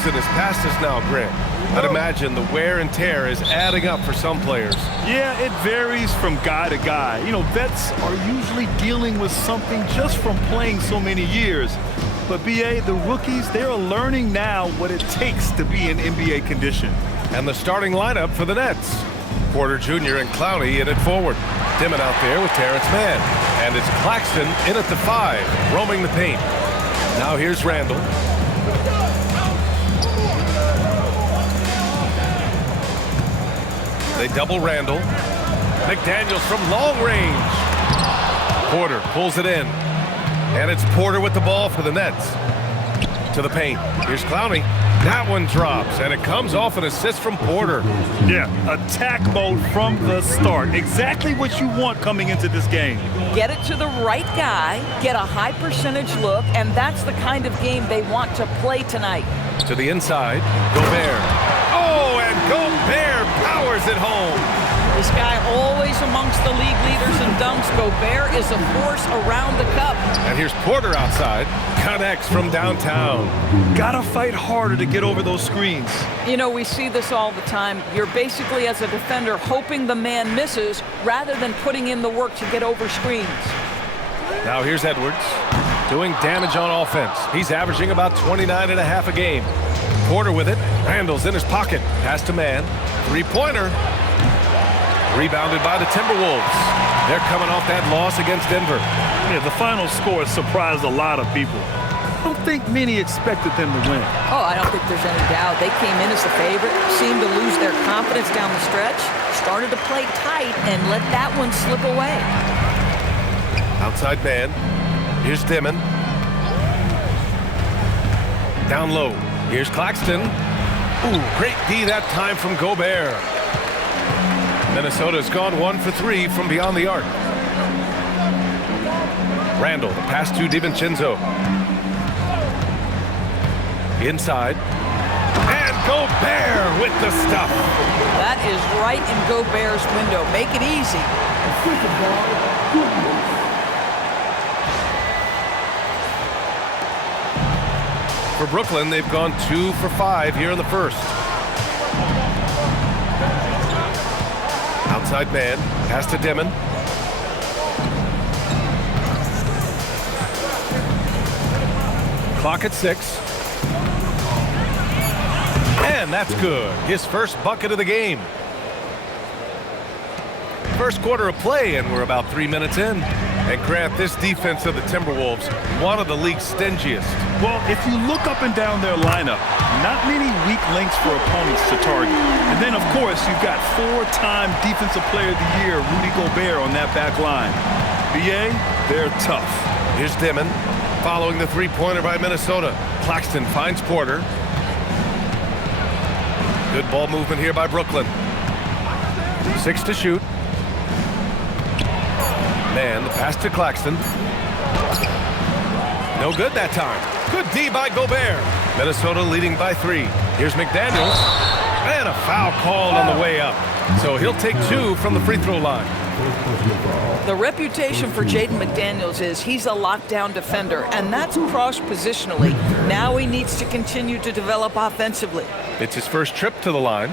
season is past us now, Grant. I'd imagine the wear and tear is adding up for some players. Yeah, it varies from guy to guy. You know, vets are usually dealing with something just from playing so many years. But, B.A., the rookies, they're learning now what it takes to be in NBA condition. And the starting lineup for the Nets. Porter Jr. and Clowney in at forward. Dimon out there with Terrence Mann. And it's Claxton in at the 5, roaming the paint. Now here's Randle. They double Randle. McDaniels from long range. Porter pulls it in. And it's Porter with the ball for the Nets. To the paint. Here's Clowney. That one drops, and it comes off an assist from Porter. Yeah, attack mode from the start. Exactly what you want coming into this game. Get it to the right guy, get a high percentage look, and that's the kind of game they want to play tonight. To the inside, Gobert. Oh, and Gobert powers it home. This guy always amongst the league leaders in dunks. Gobert is a force around the cup. And here's Porter outside. Connects from downtown. Gotta fight harder to get over those screens. You know, we see this all the time. You're basically, as a defender, hoping the man misses rather than putting in the work to get over screens. Now here's Edwards doing damage on offense. He's averaging about 29.5 a game. Porter with it. Randle's in his pocket. Pass to Mann. Three-pointer. Rebounded by the Timberwolves. They're coming off that loss against Denver. Yeah, the final score surprised a lot of people. I don't think many expected them to win. Oh, I don't think there's any doubt. They came in as the favorite, seemed to lose their confidence down the stretch, started to play tight, and let that one slip away. Outside man. Here's Dimon. Down low. Here's Claxton. Ooh, great D that time from Gobert. Minnesota's gone 1 for 3 from beyond the arc. Randle, the pass to DiVincenzo. Inside. And Gobert with the stuff. That is right in Gobert's window. Make it easy. For Brooklyn, they've gone 2 for 5 here in the first. Outside man, pass to Dimon. Clock at 6. And that's good. His first bucket of the game. First quarter of play, and we're about 3 minutes in. And Grant, this defense of the Timberwolves, one of the league's stingiest. Well, if you look up and down their lineup, not many weak links for opponents to target. And then, of course, you've got 4-time Defensive Player of the Year, Rudy Gobert, on that back line. B.A., they're tough. Here's Dimon, following the three-pointer by Minnesota. Claxton finds Porter. Good ball movement here by Brooklyn. 6 to shoot. Man, the pass to Claxton. No good that time. Good D by Gobert. Minnesota leading by 3. Here's McDaniels. And a foul called on the way up. So he'll take 2 from the free throw line. The reputation for Jaden McDaniels is he's a lockdown defender, and that's cross-positionally. Now he needs to continue to develop offensively. It's his first trip to the line.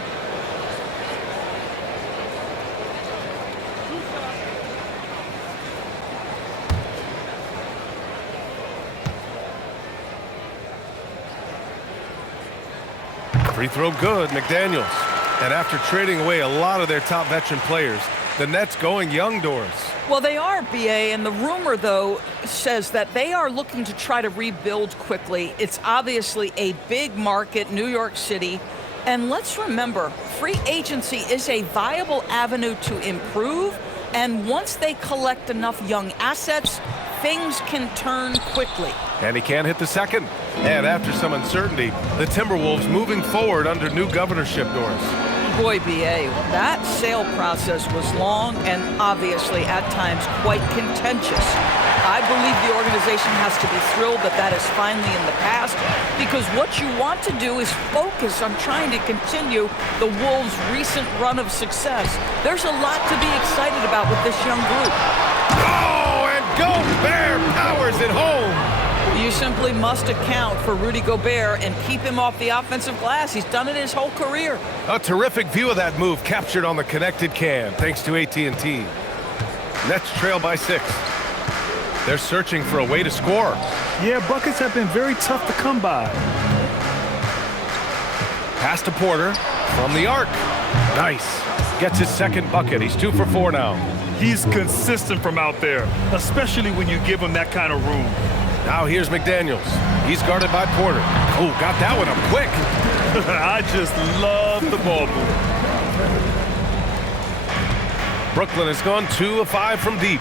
Free throw good, McDaniels. And after trading away a lot of their top veteran players, the Nets going young doors. Well, they are, B.A., and the rumor, though, says that they are looking to try to rebuild quickly. It's obviously a big market, New York City. And let's remember, free agency is a viable avenue to improve. And once they collect enough young assets, things can turn quickly. And he can't hit the second. And after some uncertainty, the Timberwolves moving forward under new governorship, Norris. Boy, B.A., that sale process was long and obviously at times quite contentious. I believe the organization has to be thrilled that that is finally in the past, because what you want to do is focus on trying to continue the Wolves' recent run of success. There's a lot to be excited about with this young group. Oh, and Gobert powers it home. You You simply must account for Rudy Gobert and keep him off the offensive glass. He's done it his whole career. A terrific view of that move captured on the connected cam, thanks to AT&T. Nets trail by 6. They're searching for a way to score. Yeah, buckets have been very tough to come by. Pass to Porter from the arc. Nice. Gets his second bucket. He's 2 for 4 now. He's consistent from out there, especially when you give him that kind of room. Now here's McDaniels. He's guarded by Porter. Oh, got that one up quick. I just love the ball move. Brooklyn has gone 2 of 5 from deep.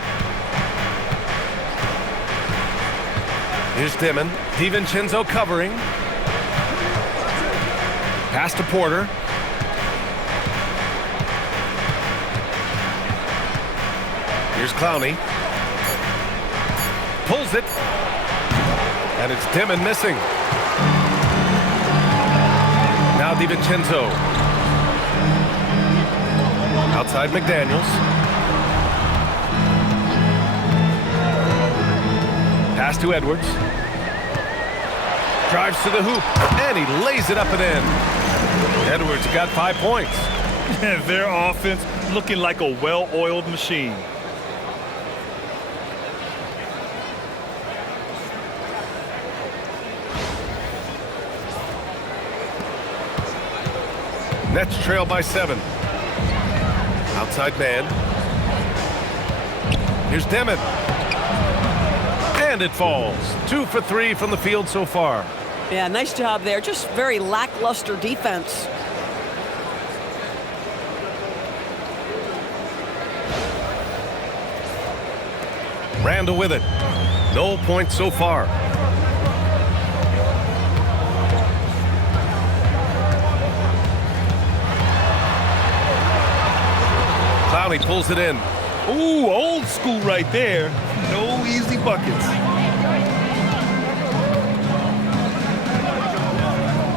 Here's Dimon. DiVincenzo covering. Pass to Porter. Here's Clowney. Pulls it. And it's Dimon missing. Now DiVincenzo. Outside McDaniels. Pass to Edwards. Drives to the hoop. And he lays it up and in. Edwards got 5 points. Their offense looking like a well-oiled machine. Nets trail by 7. Outside man. Here's Dimon. And it falls. 2 for 3 from the field so far. Yeah, nice job there. Just very lackluster defense. Randle with it. No points so far. Clowney pulls it in. Ooh, old school right there. No easy buckets.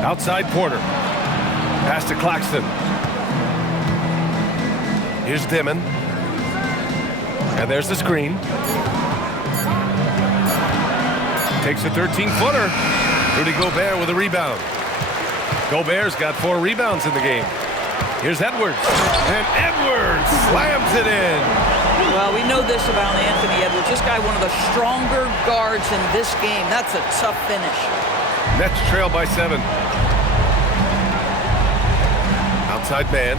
Outside Porter. Pass to Claxton. Here's Dimon. And there's the screen. Takes a 13-footer. Rudy Gobert with a rebound. Gobert's got 4 rebounds in the game. Here's Edwards. And Edwards slams it in. Well, we know this about Anthony Edwards. This guy, one of the stronger guards in this game. That's a tough finish. Nets trail by 7. Outside man.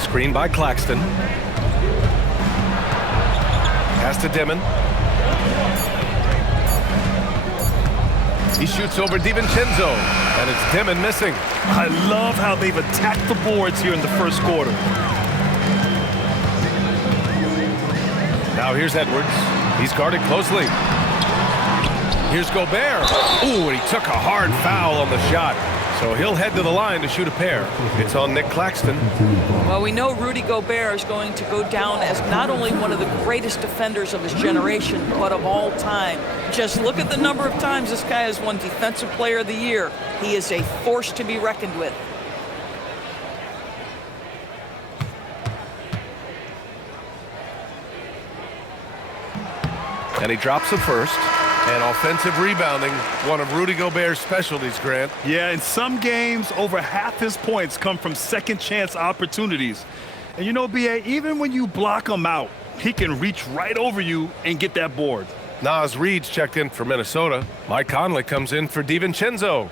Screen by Claxton. Pass to Dimon. He shoots over DiVincenzo, and it's Dimon missing. I love how they've attacked the boards here in the first quarter. Now here's Edwards. He's guarded closely. Here's Gobert. Ooh, and he took a hard foul on the shot. So he'll head to the line to shoot a pair. It's on Nic Claxton. Well, we know Rudy Gobert is going to go down as not only one of the greatest defenders of his generation, but of all time. Just look at the number of times this guy has won Defensive Player of the Year. He is a force to be reckoned with. And he drops the first. And offensive rebounding, one of Rudy Gobert's specialties, Grant. Yeah, in some games, over half his points come from second chance opportunities. And you know, B.A., even when you block him out, he can reach right over you and get that board. Naz Reid's checked in for Minnesota. Mike Conley comes in for DiVincenzo.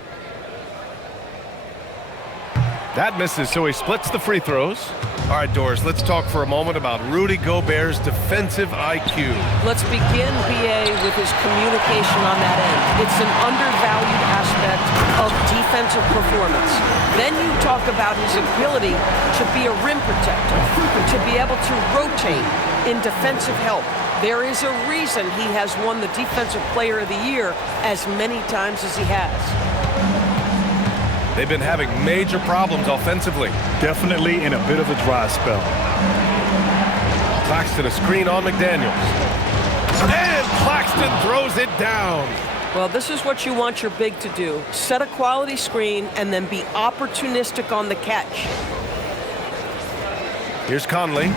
That misses, so he splits the free throws. All right, Doris, let's talk for a moment about Rudy Gobert's defensive IQ. Let's begin, B.A., with his communication on that end. It's an undervalued aspect of defensive performance. Then you talk about his ability to be a rim protector, to be able to rotate in defensive help. There is a reason he has won the Defensive Player of the Year as many times as he has. They've been having major problems offensively. Definitely in a bit of a dry spell. Claxton a screen on McDaniels. And Claxton throws it down. Well, this is what you want your big to do. Set a quality screen and then be opportunistic on the catch. Here's Conley.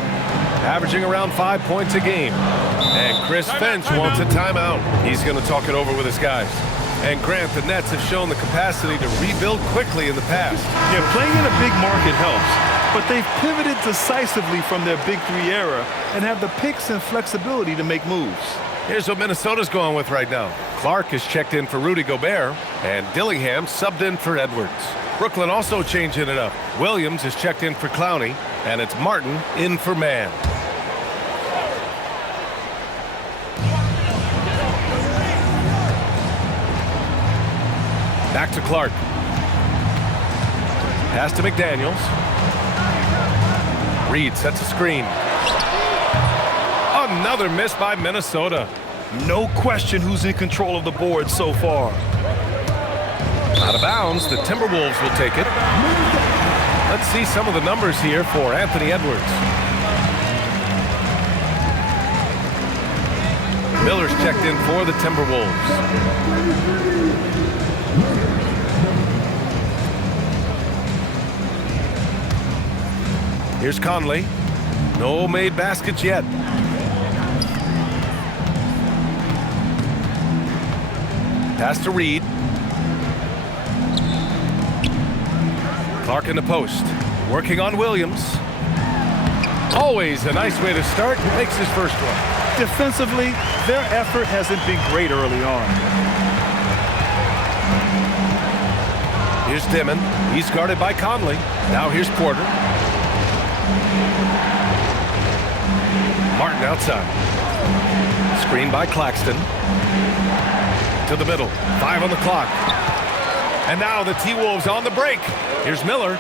averaging around 5 points a game. And Chris Finch wants a timeout. He's going to talk it over with his guys. And Grant, the Nets have shown the capacity to rebuild quickly in the past. Yeah, playing in a big market helps, but they've pivoted decisively from their Big Three era and have the picks and flexibility to make moves. Here's what Minnesota's going with right now. Clark has checked in for Rudy Gobert, and Dillingham subbed in for Edwards. Brooklyn also changing it up. Williams has checked in for Clowney, and it's Martin in for Mann. Back to Clark. Pass to McDaniels. Reid sets a screen. Another miss by Minnesota. No question who's in control of the board so far. Out of bounds, the Timberwolves will take it. Let's see some of the numbers here for Anthony Edwards. Miller's checked in for the Timberwolves. Here's Conley. No made baskets yet. Pass to Reid. Clark in the post. Working on Williams. Always a nice way to start. Makes his first one. Defensively, their effort hasn't been great early on. Here's Dimon. He's guarded by Conley. Now here's Porter. Martin outside. Screen by Claxton. To the middle. 5 on the clock. And now the T-Wolves on the break. Here's Miller.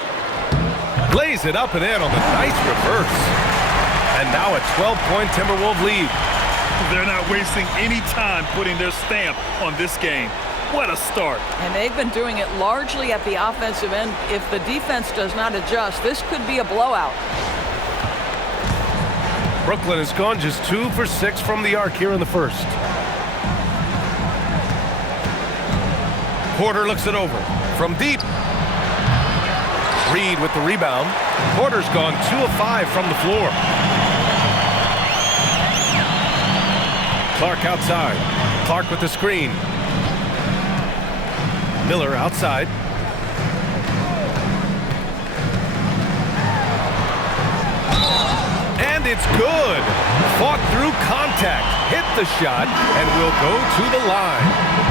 Lays it up and in on the nice reverse. And now a 12-point Timberwolves lead. They're not wasting any time putting their stamp on this game. What a start. And they've been doing it largely at the offensive end. If the defense does not adjust, this could be a blowout. Brooklyn has gone just 2 for 6 from the arc here in the first. Porter looks it over from deep. Reid with the rebound. Porter's gone 2 of 5 from the floor. Clark outside. Clark with the screen. Miller outside. And it's good. Fought through contact, hit the shot, and will go to the line.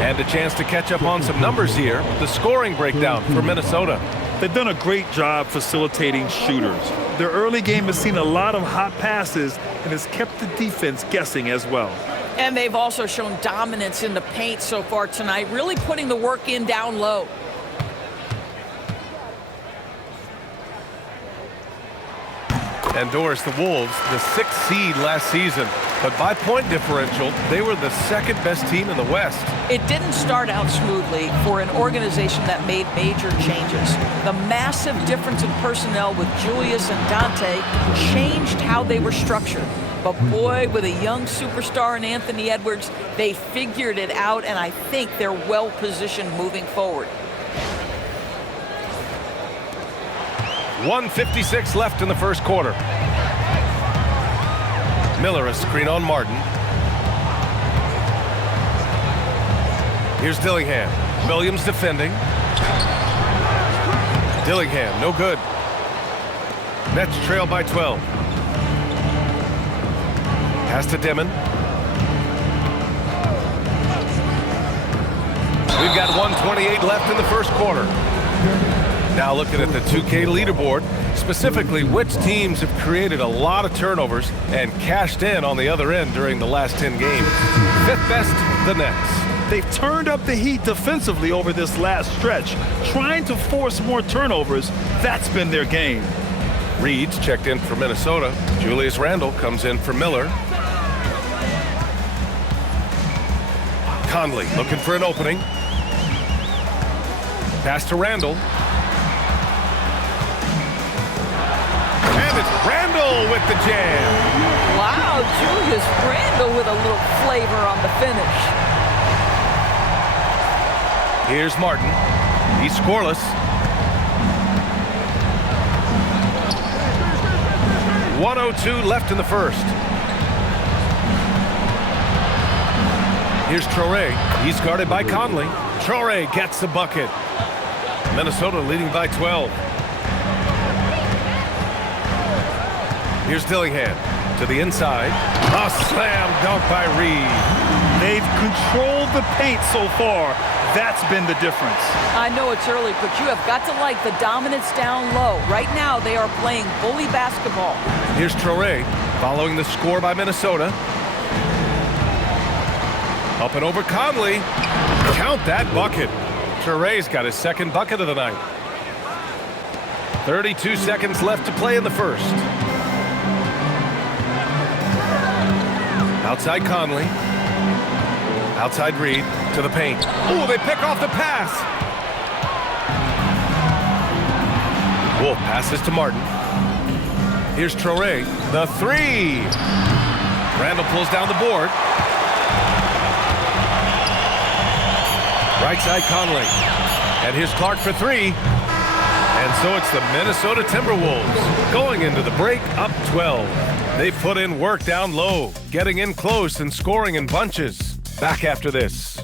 And a chance to catch up on some numbers here. The scoring breakdown for Minnesota. They've done a great job facilitating shooters. Their early game has seen a lot of hot passes and has kept the defense guessing as well. And they've also shown dominance in the paint so far tonight, really putting the work in down low. And Doris, the Wolves, the 6th seed last season. But by point differential, they were the second best team in the West. It didn't start out smoothly for an organization that made major changes. The massive difference in personnel with Julius and Dante changed how they were structured. But boy, with a young superstar in Anthony Edwards, they figured it out, and I think they're well positioned moving forward. 1:56 left in the first quarter. Miller a screen on Martin. Here's Dillingham. Williams defending. Dillingham, no good. Nets trail by 12. Pass to Dimon. We've got 1:28 left in the first quarter. Now looking at the 2K leaderboard, specifically which teams have created a lot of turnovers and cashed in on the other end during the last 10 games. 5th best, the Nets. They've turned up the heat defensively over this last stretch, trying to force more turnovers. That's been their game. Reid's checked in for Minnesota. Julius Randle comes in for Miller. Conley looking for an opening. Pass to Randle. And it's Randle with the jam. Wow, Julius Randle with a little flavor on the finish. Here's Martin. He's scoreless. 1:02 left in the first. Here's Traore. He's guarded by Conley. Traore gets the bucket. Minnesota leading by 12. Here's Dillingham to the inside. A slam dunk by Reid. They've controlled the paint so far. That's been the difference. I know it's early, but you have got to like the dominance down low. Right now, they are playing bully basketball. Here's Traore following the score by Minnesota. Up and over Conley. Count that bucket. Traore's got his second bucket of the night. 32 seconds left to play in the first. Outside Conley. Outside Reid to the paint. Oh, they pick off the pass. Wolf passes to Martin. Here's Traore. The three. Randle pulls down the board. Right side Conley. And here's Clark for three. And so it's the Minnesota Timberwolves going into the break up 12. They put in work down low, getting in close and scoring in bunches. Back after this.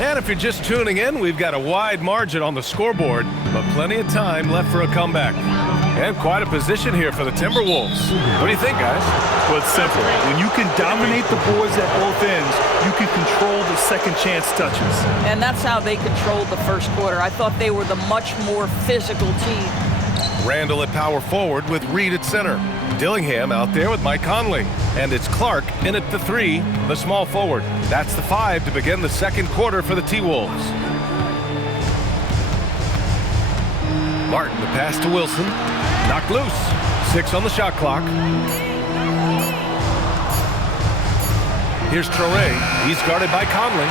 And if you're just tuning in, we've got a wide margin on the scoreboard, but plenty of time left for a comeback. And quite a position here for the Timberwolves. What do you think, guys? Well, it's simple. When you can dominate the boards at both ends, you can control the second chance touches. And that's how they controlled the first quarter. I thought they were the much more physical team. Randle at power forward with Reid at center. Dillingham out there with Mike Conley. And it's Clark in at the three, the small forward. That's the five to begin the second quarter for the T-Wolves. Martin, the pass to Wilson. Knocked loose. 6 on the shot clock. Here's Traore. He's guarded by Conley.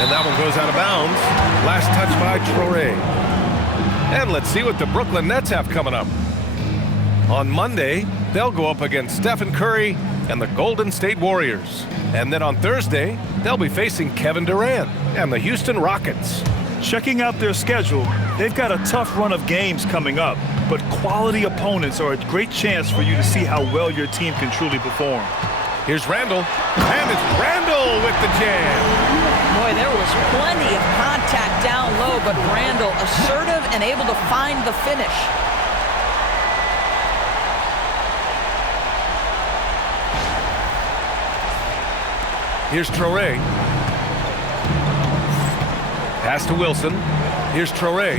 And that one goes out of bounds. Last touch by Traore. And let's see what the Brooklyn Nets have coming up. On Monday, they'll go up against Stephen Curry and the Golden State Warriors. And then on Thursday, they'll be facing Kevin Durant and the Houston Rockets. Checking out their schedule, they've got a tough run of games coming up, but quality opponents are a great chance for you to see how well your team can truly perform. Here's Randle, and it's Randle with the jam. Boy, there was plenty of contact down low, but Randle assertive and able to find the finish. Here's Traore. Pass to Wilson. Here's Traore.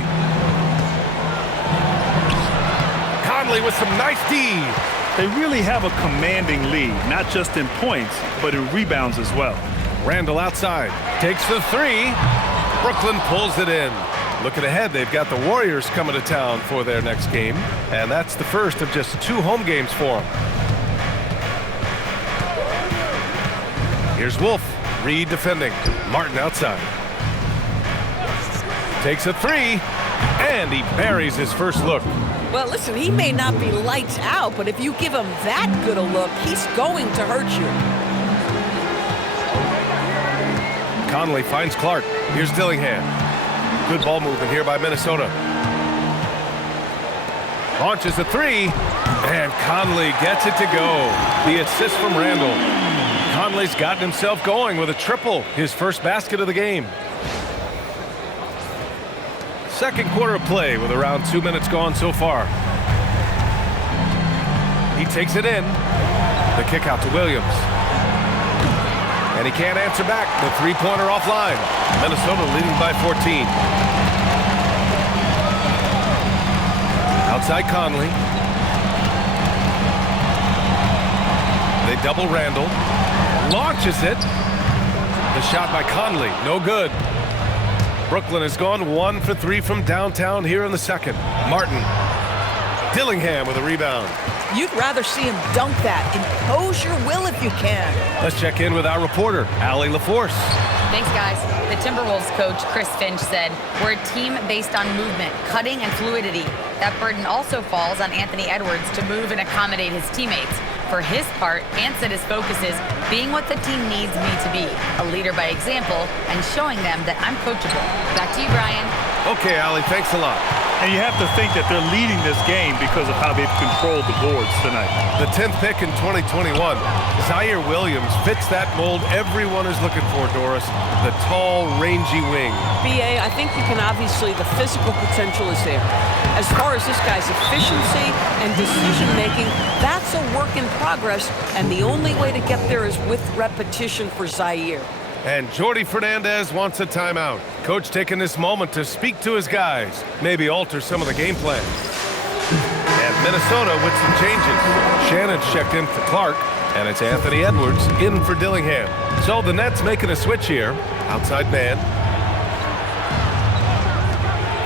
Conley with some nice D. They really have a commanding lead, not just in points, but in rebounds as well. Randle outside. Takes the three. Brooklyn pulls it in. Looking ahead, they've got the Warriors coming to town for their next game, and that's the first of just 2 home games for them. Here's Wolf. Reid defending. Martin outside. Takes a three, and he buries his first look. Well, listen, he may not be lights out, but if you give him that good a look, he's going to hurt you. Conley finds Clark. Here's Dillingham. Good ball movement here by Minnesota. Launches a three, and Conley gets it to go. The assist from Randle. Conley's gotten himself going with a triple, his first basket of the game. Second quarter of play with around 2 minutes gone so far. He takes it in. The kick out to Williams. And he can't answer back. The three-pointer offline. Minnesota leading by 14. Outside Conley. They double Randle. Launches it. The shot by Conley. No good. Brooklyn has gone 1 for 3 from downtown here in the second. Martin. Dillingham with a rebound. You'd rather see him dunk that. Impose your will if you can. Let's check in with our reporter, Allie LaForce. Thanks, guys. The Timberwolves coach, Chris Finch, said, "We're a team based on movement, cutting, and fluidity. That burden also falls on Anthony Edwards to move and accommodate his teammates. For his part, Ant said his focus is being what the team needs me to be, a leader by example, and showing them that I'm coachable." Back to you, Brian. Okay, Allie, thanks a lot. And you have to think that they're leading this game because of how they've controlled the boards tonight. The 10th pick in 2021, Zaire Williams fits that mold everyone is looking for, Doris. The tall, rangy wing. BA, I think you can obviously, the physical potential is there. As far as this guy's efficiency and decision-making, that's a work in progress, and the only way to get there is with repetition for Zaire. And Jordi Fernandez wants a timeout. Coach taking this moment to speak to his guys, maybe alter some of the game plan. And Minnesota with some changes. Shannon's checked in for Clark, and it's Anthony Edwards in for Dillingham. So the Nets making a switch here. Outside man.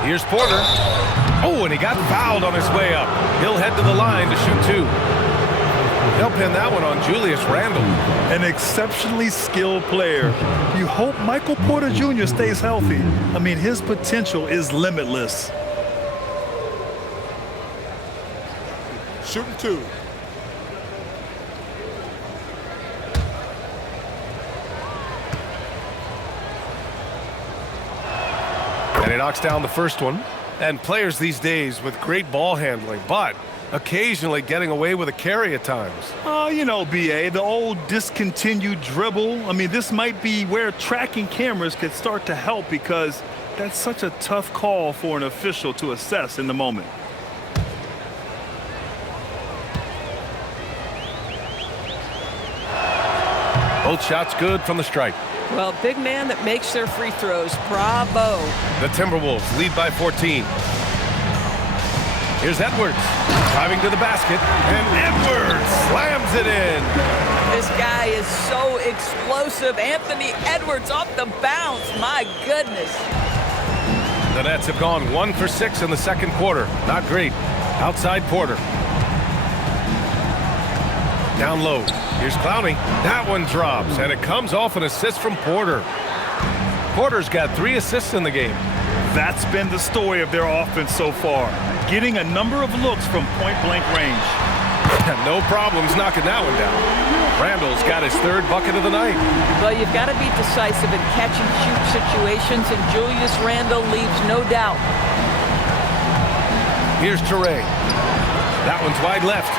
Here's Porter. Oh, and he got fouled on his way up. He'll head to the line to shoot two. They'll pin that one on Julius Randle. An exceptionally skilled player. You hope Michael Porter Jr. stays healthy. I mean, his potential is limitless. Shooting two. And he knocks down the first one. And players these days with great ball handling, but occasionally getting away with a carry at times. Oh, you know, BA, the old discontinued dribble. I mean, this might be where tracking cameras could start to help because that's such a tough call for an official to assess in the moment. Both shots good from the stripe. Well, big man that makes their free throws. Bravo. The Timberwolves lead by 14. Here's Edwards driving to the basket, and Edwards slams it in. This guy is so explosive. Anthony Edwards off the bounce. My goodness. The Nets have gone 1 for 6 in the second quarter. Not great. Outside Porter. Down low. Here's Clowney. That one drops, and it comes off an assist from Porter. Porter's got 3 assists in the game. That's been the story of their offense so far. Getting a number of looks from point-blank range. No problems knocking that one down. Randle's got his 3rd bucket of the night. Well, you've got to be decisive in catch-and-shoot situations, and Julius Randle leaves no doubt. Here's Toure. That one's wide left.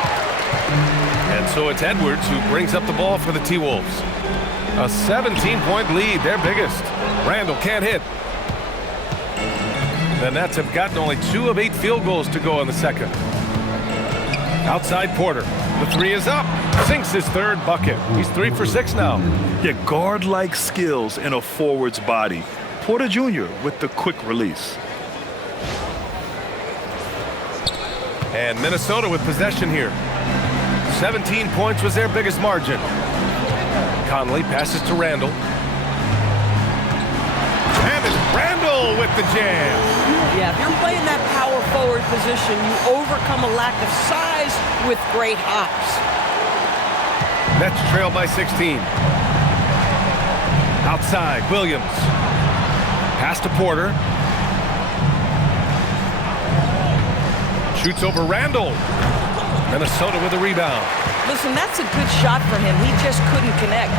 And so it's Edwards who brings up the ball for the T-Wolves. A 17-point lead, their biggest. Randle can't hit. The Nets have gotten only 2 of 8 field goals to go in the second. Outside Porter. The 3 is up. Sinks his 3rd bucket. He's 3 for 6 now. Yeah, guard-like skills in a forward's body. Porter Jr. with the quick release. And Minnesota with possession here. 17 points was their biggest margin. Conley passes to Randle. And it's Randle with the jam. Yeah, if you're playing that power forward position, you overcome a lack of size with great hops. Nets trail by 16. Outside, Williams. Pass to Porter. Shoots over Randle. Minnesota with a rebound. Listen, that's a good shot for him. He just couldn't connect.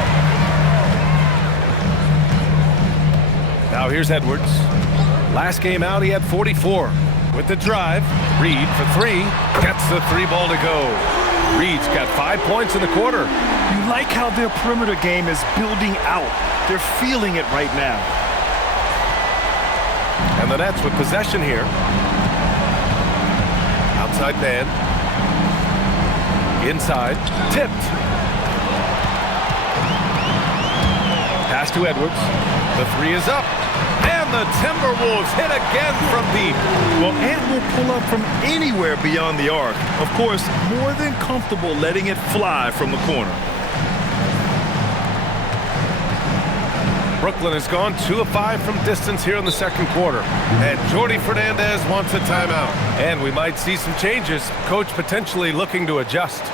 Now here's Edwards. Last game out, he had 44. With the drive, Reid for 3. Gets the 3 ball to go. Reid's got 5 points in the quarter. You like how their perimeter game is building out. They're feeling it right now. And the Nets with possession here. Outside man. Inside. Tipped. Pass to Edwards. The 3 is up. And the Timberwolves hit again from deep. Well, Ant will pull up from anywhere beyond the arc. Of course, more than comfortable letting it fly from the corner. Brooklyn has gone 2 of 5 from distance here in the second quarter. And Jordi Fernandez wants a timeout. And we might see some changes. Coach potentially looking to adjust.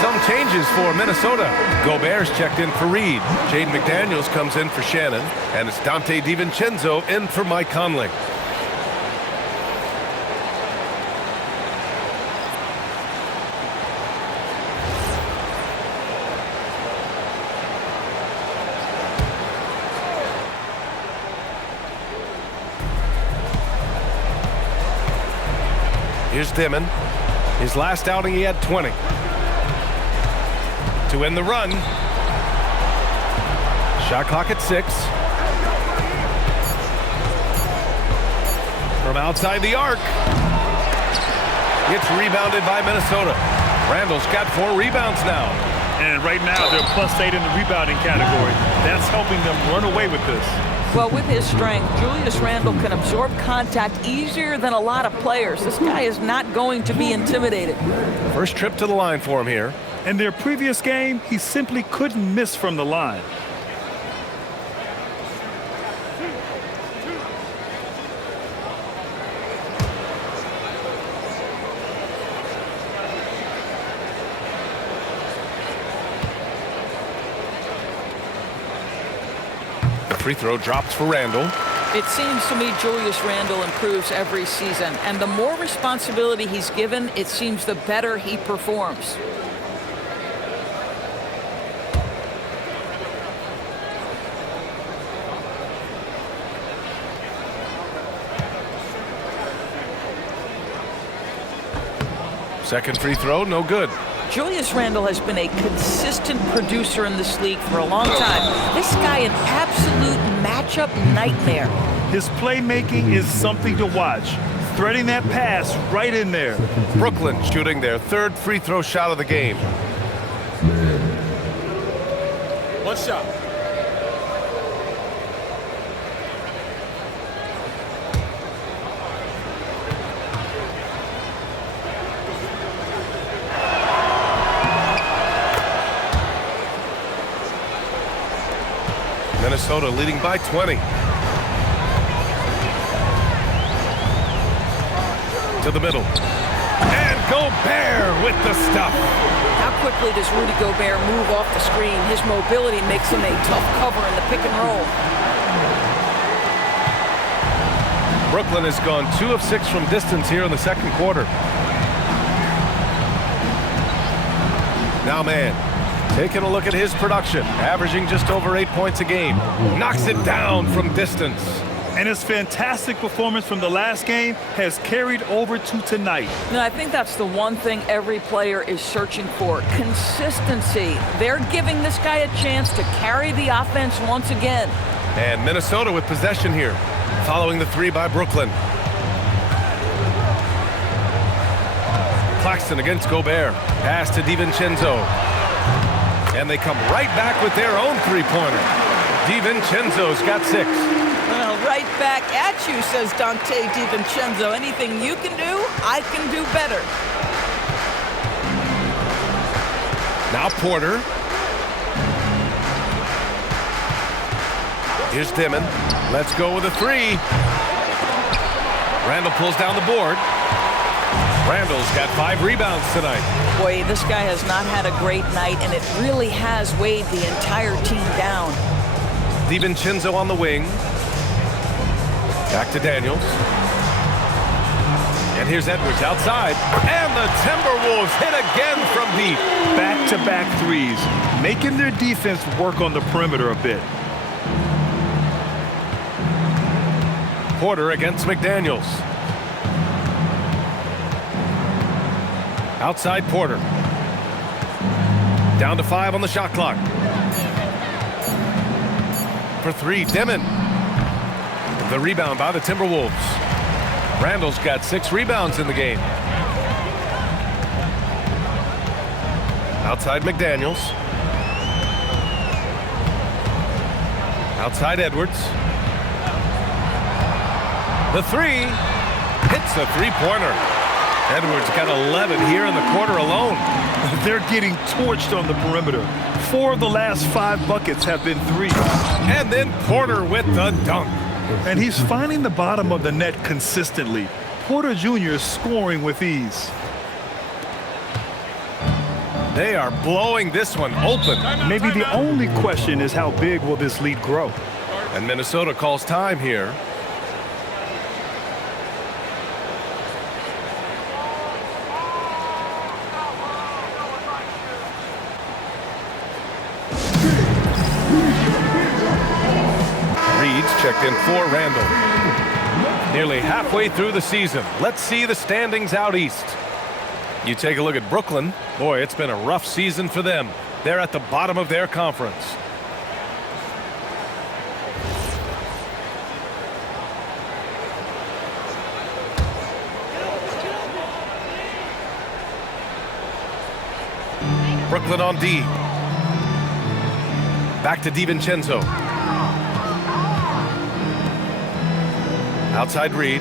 Some changes for Minnesota. Gobert's checked in for Reid. Jaden McDaniels comes in for Shannon. And it's Dante DiVincenzo in for Mike Conley. Here's Dimon. His last outing, he had 20. To end the run. Shot clock at 6. From outside the arc. It's rebounded by Minnesota. Randle's got 4 rebounds now. And right now, they're +8 in the rebounding category. That's helping them run away with this. Well, with his strength, Julius Randle can absorb contact easier than a lot of players. This guy is not going to be intimidated. First trip to the line for him here. In their previous game, he simply couldn't miss from the line. Free throw drops for Randle. It seems to me Julius Randle improves every season, and the more responsibility he's given, it seems the better he performs. Second free throw, no good. Julius Randle has been a consistent producer in this league for a long time. This guy, an absolute matchup nightmare. His playmaking is something to watch. Threading that pass right in there. Brooklyn shooting their 3rd free throw shot of the game. One shot. Minnesota leading by 20. To the middle. And Gobert with the stuff. How quickly does Rudy Gobert move off the screen? His mobility makes him a tough cover in the pick and roll. Brooklyn has gone 2 of 6 from distance here in the second quarter. Now man, taking a look at his production, averaging just over 8 points a game. Knocks it down from distance. And his fantastic performance from the last game has carried over to tonight. And I think that's the one thing every player is searching for, consistency. They're giving this guy a chance to carry the offense once again. And Minnesota with possession here, following the 3 by Brooklyn. Claxton against Gobert. Pass to DiVincenzo. And they come right back with their own 3-pointer. DiVincenzo's got 6. Well, right back at you, says Dante DiVincenzo. Anything you can do, I can do better. Now Porter. Here's Dimon. Let's go with a 3. Randle pulls down the board. Randle's got 5 rebounds tonight. Boy, this guy has not had a great night, and it really has weighed the entire team down. DiVincenzo on the wing. Back to Daniels. And here's Edwards outside. And the Timberwolves hit again from deep. Back-to-back threes, making their defense work on the perimeter a bit. Porter against McDaniels. Outside Porter. Down to 5 on the shot clock. For 3, Dimon. The rebound by the Timberwolves. Randle's got 6 rebounds in the game. Outside McDaniels. Outside Edwards. The 3 hits a 3-pointer. Edwards got 11 here in the quarter alone. They're getting torched on the perimeter. 4 of the last 5 buckets have been threes. And then Porter with the dunk. And he's finding the bottom of the net consistently. Porter Jr. is scoring with ease. They are blowing this one open. Maybe the only question is how big will this lead grow? And Minnesota calls time here. Reid's checked in for Randle. Nearly halfway through the season. Let's see the standings out east. You take a look at Brooklyn. Boy, it's been a rough season for them. They're at the bottom of their conference. Brooklyn on D. Back to DiVincenzo. Outside Reid.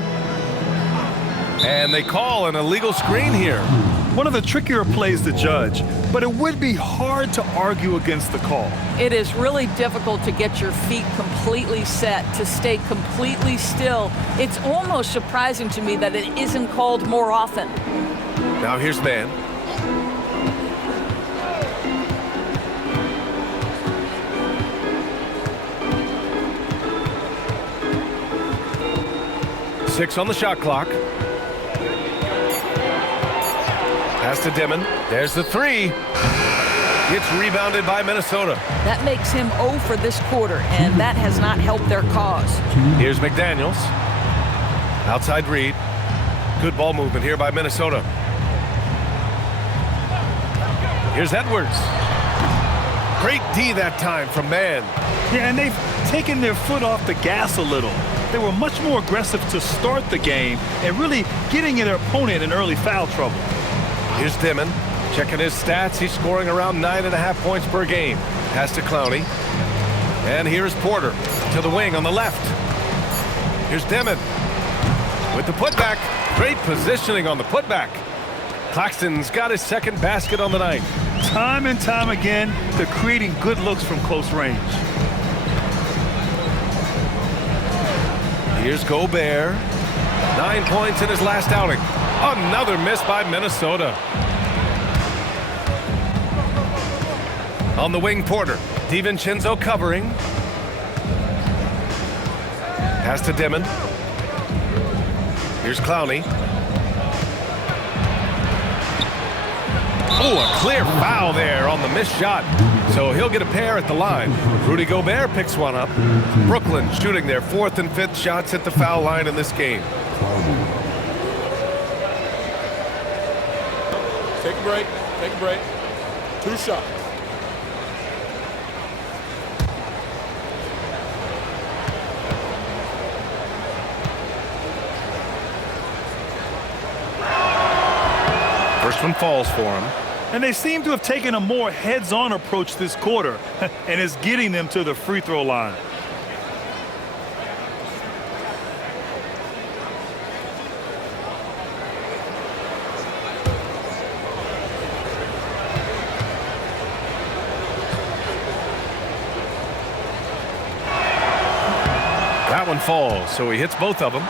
And they call an illegal screen here. One of the trickier plays to judge, but it would be hard to argue against the call. It is really difficult to get your feet completely set, to stay completely still. It's almost surprising to me that it isn't called more often. Now here's man. Six on the shot clock. Pass to Dimon. There's the three. It's rebounded by Minnesota. That makes him 0 for this quarter, and that has not helped their cause. Here's McDaniels. Outside Reid. Good ball movement here by Minnesota. Here's Edwards. Great D that time from man. Yeah, and they've taken their foot off the gas a little. They were much more aggressive to start the game and really getting their opponent in early foul trouble. Here's Dimon. Checking his stats. He's scoring around 9.5 points per game. Pass to Clowney. And here's Porter to the wing on the left. Here's Dimon with the putback. Great positioning on the putback. Claxton's got his second basket on the night. Time and time again, they're creating good looks from close range. Here's Gobert. 9 points in his last outing. Another miss by Minnesota. On the wing, Porter. DiVincenzo covering. Pass to Dimon. Here's Clowney. Oh, a clear foul there on the missed shot. So he'll get a pair at the line. Rudy Gobert picks one up. Brooklyn shooting their 4th and 5th shots at the foul line in this game. Take a break. Take a break. 2 shots. First one falls for him. And they seem to have taken a more heads-on approach this quarter, and it's getting them to the free throw line. That one falls, so he hits both of them.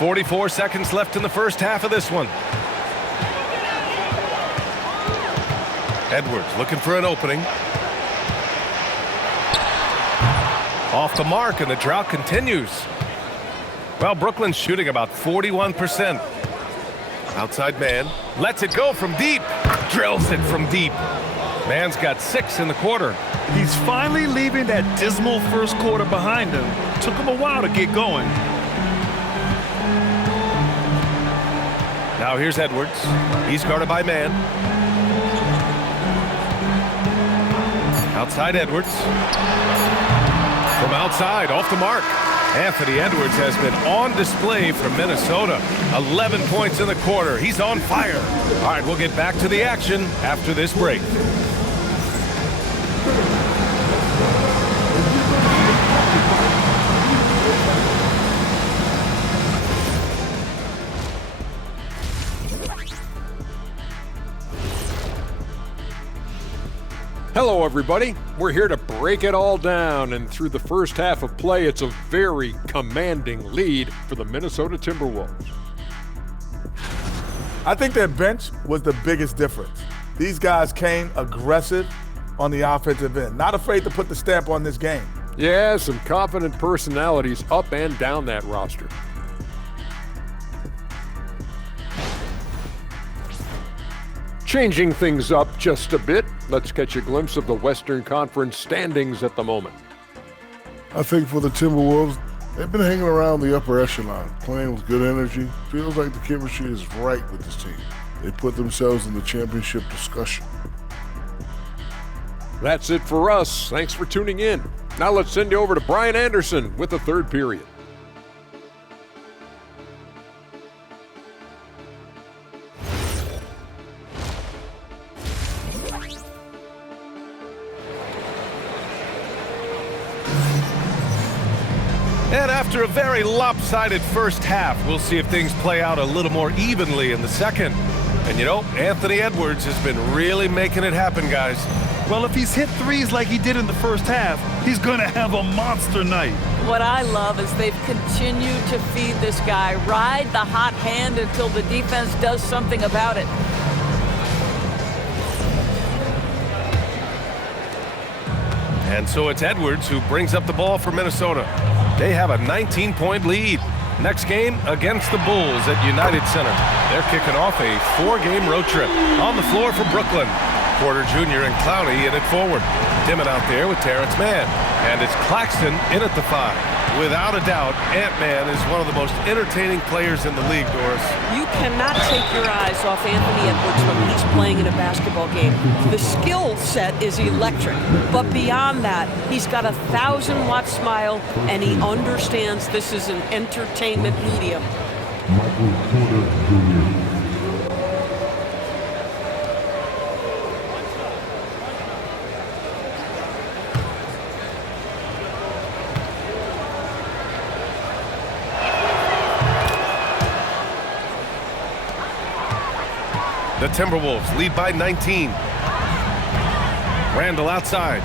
44 seconds left in the first half of this one. Edwards looking for an opening. Off the mark, and the drought continues. Well, Brooklyn's shooting about 41%. Outside man. Lets it go from deep. Drills it from deep. Man's got 6 in the quarter. He's finally leaving that dismal first quarter behind him. Took him a while to get going. Now here's Edwards. He's guarded by man. Outside Edwards. From outside, off the mark. Anthony Edwards has been on display for Minnesota. 11 points in the quarter. He's on fire. All right, we'll get back to the action after this break. Hello, everybody. We're here to break it all down, and through the first half of play, it's a very commanding lead for the Minnesota Timberwolves. I think their bench was the biggest difference. These guys came aggressive on the offensive end, not afraid to put the stamp on this game. Yeah, some confident personalities up and down that roster. Changing things up just a bit, let's catch a glimpse of the Western Conference standings at the moment. I think for the Timberwolves, they've been hanging around the upper echelon, playing with good energy. Feels like the chemistry is right with this team. They put themselves in the championship discussion. That's it for us. Thanks for tuning in. Now let's send you over to Brian Anderson with the third period. And after a very lopsided first half, we'll see if things play out a little more evenly in the second. And you know, Anthony Edwards has been really making it happen, guys. Well, if he's hit threes like he did in the first half, he's going to have a monster night. What I love is they've continued to feed this guy, ride the hot hand until the defense does something about it. And so it's Edwards who brings up the ball for Minnesota. They have a 19-point lead. Next game against the Bulls at United Center. They're kicking off a 4-game road trip. On the floor for Brooklyn, Porter Jr. and Clowney in it forward. Dimon out there with Terrence Mann. And it's Claxton in at the 5. Without a doubt, Ant-Man is one of the most entertaining players in the league, Doris. You cannot take your eyes off Anthony Edwards when he's playing in a basketball game. The skill set is electric, but beyond that, he's got a 1,000-watt smile, and he understands this is an entertainment medium. The Timberwolves lead by 19. Randle outside.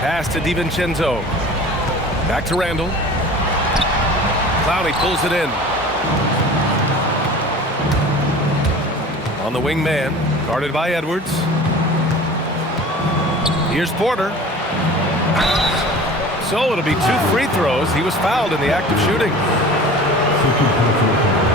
Pass to DiVincenzo. Back to Randle. Clowney pulls it in. On the wing man, guarded by Edwards. Here's Porter. So it'll be 2 free throws. He was fouled in the act of shooting.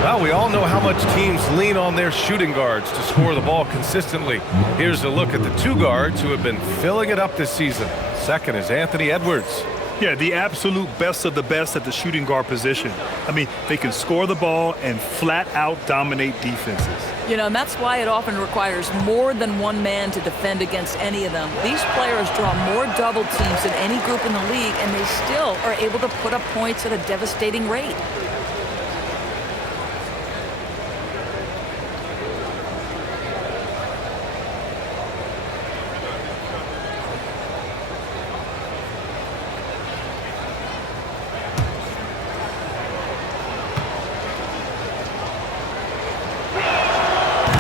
Well, we all know how much teams lean on their shooting guards to score the ball consistently. Here's a look at the 2 guards who have been filling it up this season. Second is Anthony Edwards. Yeah, the absolute best of the best at the shooting guard position. I mean, they can score the ball and flat out dominate defenses. You know, and that's why it often requires more than one man to defend against any of them. These players draw more double teams than any group in the league, and they still are able to put up points at a devastating rate.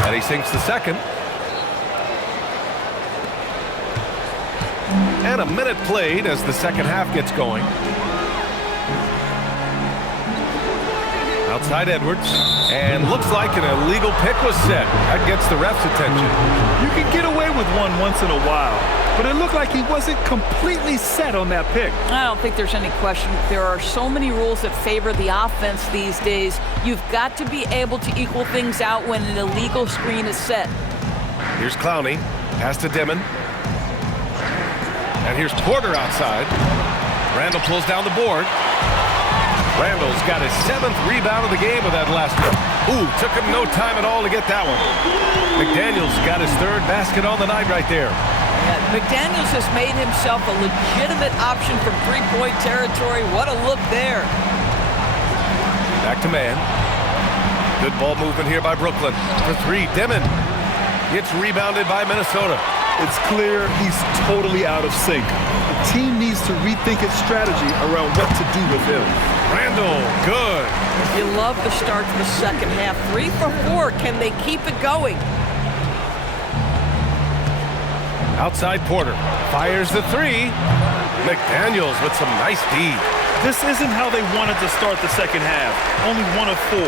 And he sinks the second. And a minute played as the second half gets going. Outside Edwards. And looks like an illegal pick was set. That gets the ref's attention. You can get away with one once in a while, but it looked like he wasn't completely set on that pick. I don't think there's any question. There are so many rules that favor the offense these days. You've got to be able to equal things out when an illegal screen is set. Here's Clowney. Pass to Dimon. And here's Porter outside. Randle pulls down the board. Randle's got his 7th rebound of the game with that last one. Ooh, took him no time at all to get that one. McDaniels got his 3rd basket on the night right there. Yeah, McDaniels has made himself a legitimate option from 3-point territory. What a look there. Back to Mann. Good ball movement here by Brooklyn. For 3, Dimon. Gets rebounded by Minnesota. It's clear he's totally out of sync. The team needs to rethink its strategy around what to do with him. Randle, good. You love the start to the second half. 3 for 4. Can they keep it going? Outside Porter. Fires the three. McDaniels with some nice D. This isn't how they wanted to start the second half. Only 1 of 4.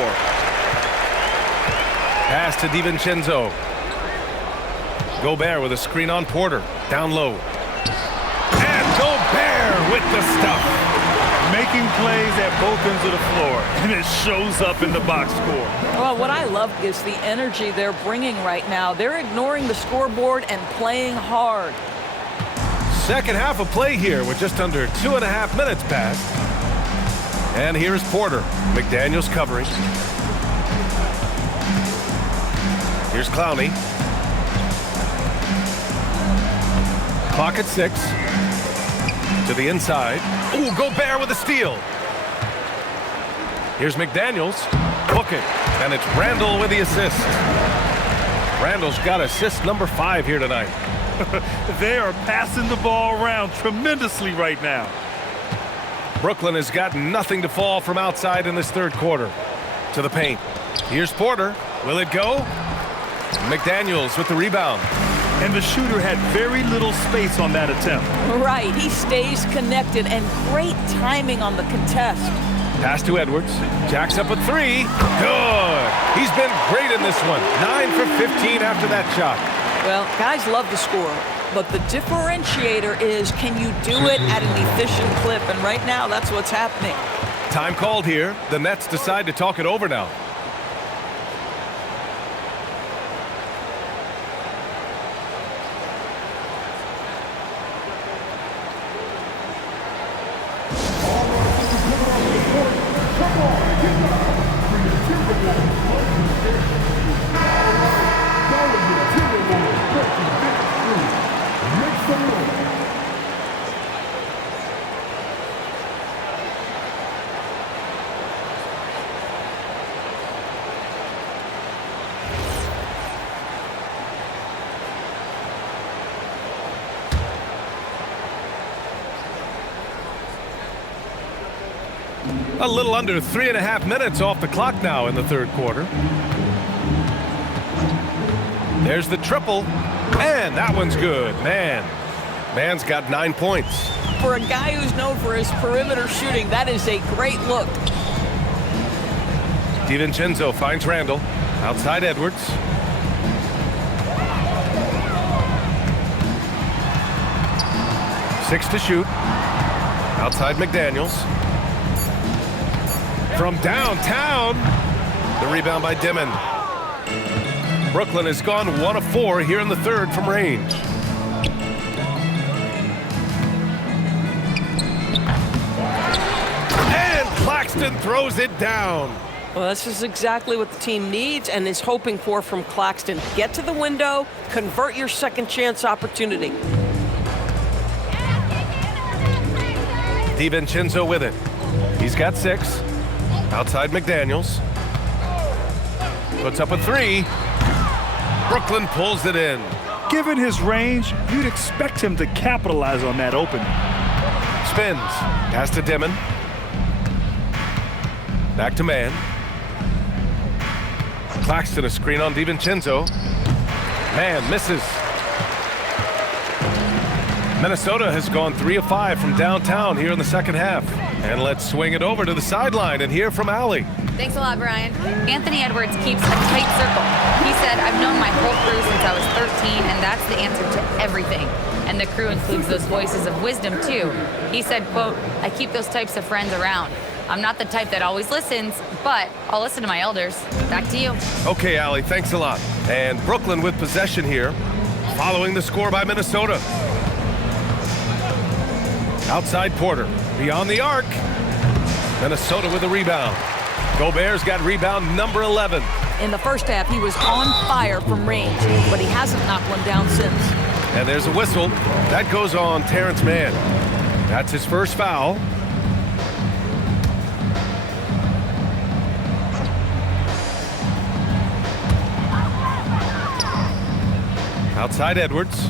Pass to DiVincenzo. Gobert with a screen on Porter. Down low. And Gobert with the stuff. Making plays at both ends of the floor, and it shows up in the box score. Well, what I love is the energy they're bringing right now. They're ignoring the scoreboard and playing hard. Second half of play here with just under 2.5 minutes passed. And here's Porter. McDaniels covering. Here's Clowney. Clock at 6. To the inside. Ooh, Gobert with a steal. Here's McDaniels. Hook it. And it's Randle with the assist. Randle's got assist number 5 here tonight. They are passing the ball around tremendously right now. Brooklyn has got nothing to fall from outside in this third quarter. To the paint. Here's Porter. Will it go? McDaniels with the rebound. And the shooter had very little space on that attempt. Right, he stays connected, and great timing on the contest. Pass to Edwards. Jacks up a 3. Good. He's been great in this one. 9 for 15 after that shot. Well, guys love to score, but the differentiator is, can you do it at an efficient clip? And right now, that's what's happening. Time called here. The Nets decide to talk it over now. A little under 3.5 minutes off the clock now in the third quarter. There's the triple, and that one's good. Man's got 9 points. For a guy who's known for his perimeter shooting, that is a great look. DiVincenzo finds Randle. Outside Edwards. Six to shoot. Outside McDaniels. From downtown, the rebound by Dimon. Brooklyn has gone 1 of 4 here in the third from range. And Claxton throws it down. Well, this is exactly what the team needs and is hoping for from Claxton. Get to the window, convert your second chance opportunity. DiVincenzo with it. He's got 6. Outside McDaniels. Puts up a 3. Brooklyn pulls it in. Given his range, you'd expect him to capitalize on that opening. Spins. Pass to Dimon. Back to man. Claxton a screen on DiVincenzo. Man misses. Minnesota has gone 3 of 5 from downtown here in the second half. And let's swing it over to the sideline and hear from Allie. Thanks a lot, Brian. Anthony Edwards keeps a tight circle. He said, I've known my whole crew since I was 13, and that's the answer to everything. And the crew includes those voices of wisdom, too. He said, quote, I keep those types of friends around. I'm not the type that always listens, but I'll listen to my elders. Back to you. Okay, Allie, thanks a lot. And Brooklyn with possession here, following the score by Minnesota. Outside Porter, beyond the arc. Minnesota with a rebound. Gobert's got rebound number 11. In the first half, he was on fire from range, but he hasn't knocked one down since. And there's a whistle. That goes on Terrence Mann. That's his first foul. Outside Edwards.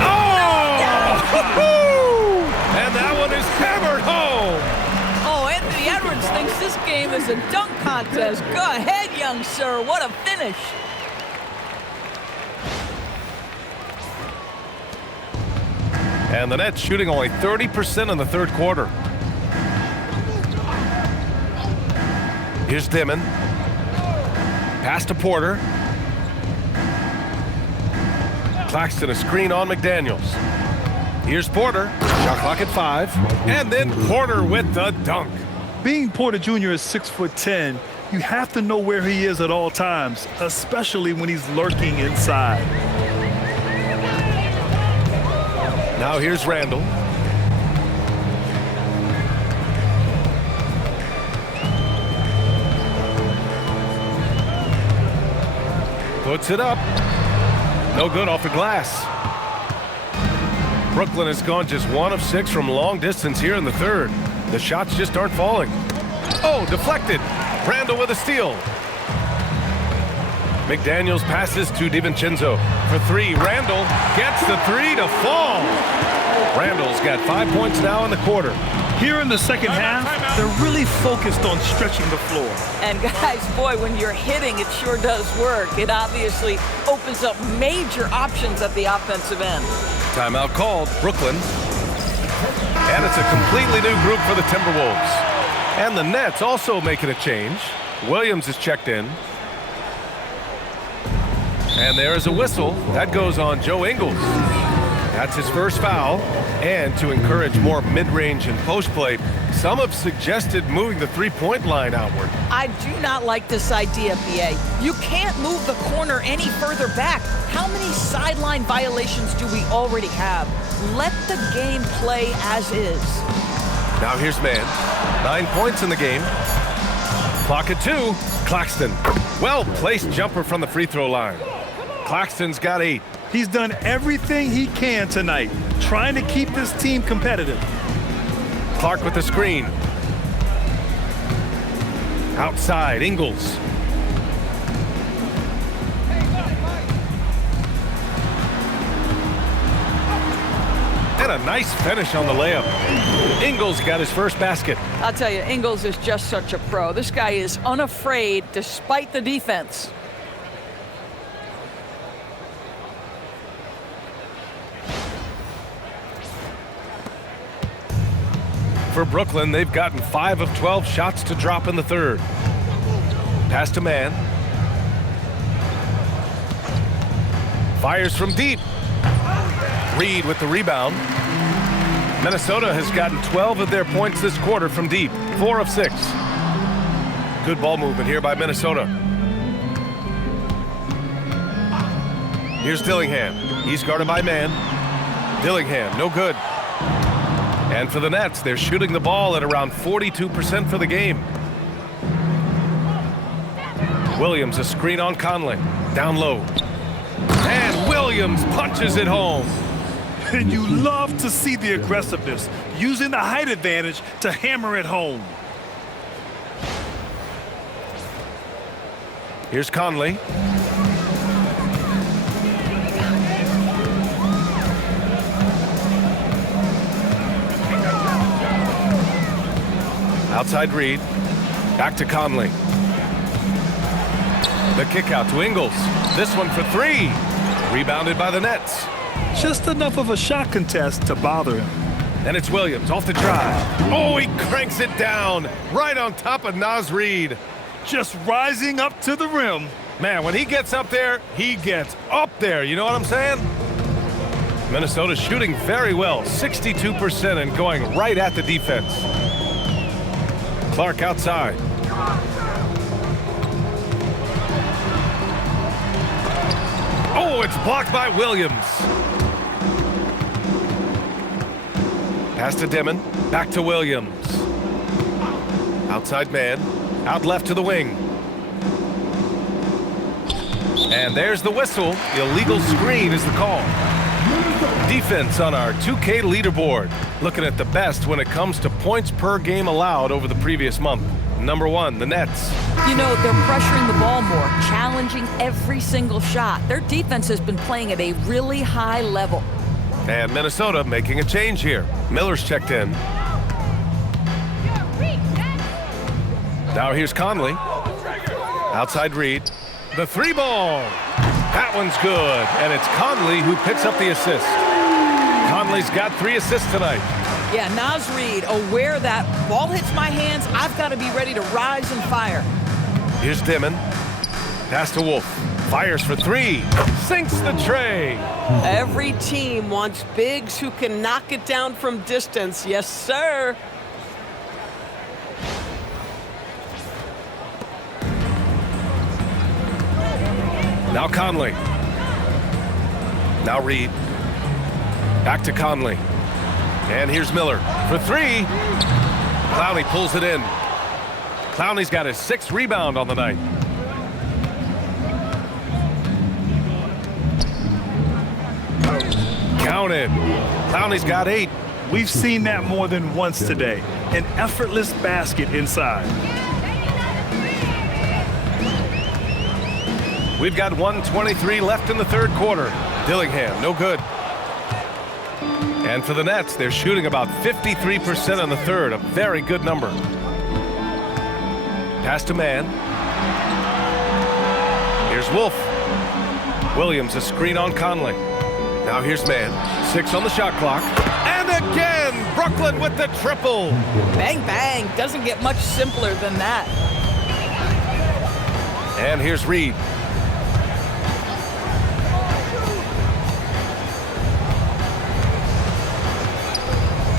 Oh! And that one is hammered home. Oh, Anthony Edwards thinks this game is a dunk contest. Go ahead, young sir. What a finish. And the Nets shooting only 30% in the third quarter. Here's Dimon. Pass to Porter. Claxton a screen on McDaniels. Here's Porter. Shot clock at 5. And then Porter with the dunk. Being Porter Jr. is 6'10", you have to know where he is at all times, especially when he's lurking inside. Now here's Randle. Puts it up. No good off the glass. Brooklyn has gone just 1 of 6 from long distance here in the third. The shots just aren't falling. Oh, deflected. Randle with a steal. McDaniels passes to DiVincenzo for 3. Randle gets the 3 to fall. Randle's got 5 points now in the quarter. Here in the second half, they're really focused on stretching the floor. And guys, boy, when you're hitting, it sure does work. It obviously opens up major options at the offensive end. Timeout called, Brooklyn. And it's a completely new group for the Timberwolves. And the Nets also making a change. Williams is checked in. And there is a whistle. That goes on Joe Ingles. That's his first foul. And to encourage more mid-range and post play, some have suggested moving the three-point line outward. I do not like this idea, BA. You can't move the corner any further back. How many sideline violations do we already have? Let the game play as is. Now here's Mann. 9 points in the game. Clock at 2. Claxton. Well-placed jumper from the free throw line. Claxton's got 8. He's done everything he can tonight, trying to keep this team competitive. Clark with the screen. Outside, Ingles. And a nice finish on the layup. Ingles got his first basket. I'll tell you, Ingles is just such a pro. This guy is unafraid despite the defense. For Brooklyn, they've gotten 5 of 12 shots to drop in the third. Pass to Mann. Fires from deep. Reid with the rebound. Minnesota has gotten 12 of their points this quarter from deep. 4 of 6. Good ball movement here by Minnesota. Here's Dillingham. He's guarded by Mann. Dillingham, no good. And for the Nets, they're shooting the ball at around 42% for the game. Williams, a screen on Conley. Down low. And Williams punches it home. And you love to see the aggressiveness, using the height advantage to hammer it home. Here's Conley. Outside Reid. Back to Conley. The kick out to Ingles. This one for 3. Rebounded by the Nets. Just enough of a shot contest to bother him. And it's Williams off the drive. Oh, he cranks it down right on top of Naz Reid. Just rising up to the rim. Man, when he gets up there, he gets up there. You know what I'm saying? Minnesota shooting very well, 62%, and going right at the defense. Clark outside. Oh, it's blocked by Williams. Pass to Dimon. Back to Williams. Outside man. Out left to the wing. And there's the whistle. Illegal screen is the call. Defense on our 2K leaderboard. Looking at the best when it comes to points per game allowed over the previous month. Number 1, the Nets. You know, they're pressuring the ball more, challenging every single shot. Their defense has been playing at a really high level. And Minnesota making a change here. Miller's checked in. Now here's Conley. Outside Reid. The 3-ball. That one's good. And it's Conley who picks up the assist. Conley's got 3 assists tonight. Yeah, Naz Reid, aware that ball hits my hands, I've got to be ready to rise and fire. Here's Dimon. Pass to Wolf. Fires for 3. Sinks the tray. Every team wants bigs who can knock it down from distance. Yes, sir. Now Conley. Now Reid. Back to Conley. And here's Miller for 3. Clowney pulls it in. Clowney's got his 6th rebound on the night. Counted. Clowney's got 8. We've seen that more than once today. An effortless basket inside. We've got 1:23 left in the 3rd quarter. Dillingham, no good. And for the Nets, they're shooting about 53% in the 3rd, a very good number. Pass to Man. Here's Wolf. Williams, a screen on Conley. Now here's Man. 6 on the shot clock. And again, Brooklyn with the triple. Bang, bang. Doesn't get much simpler than that. And here's Reid.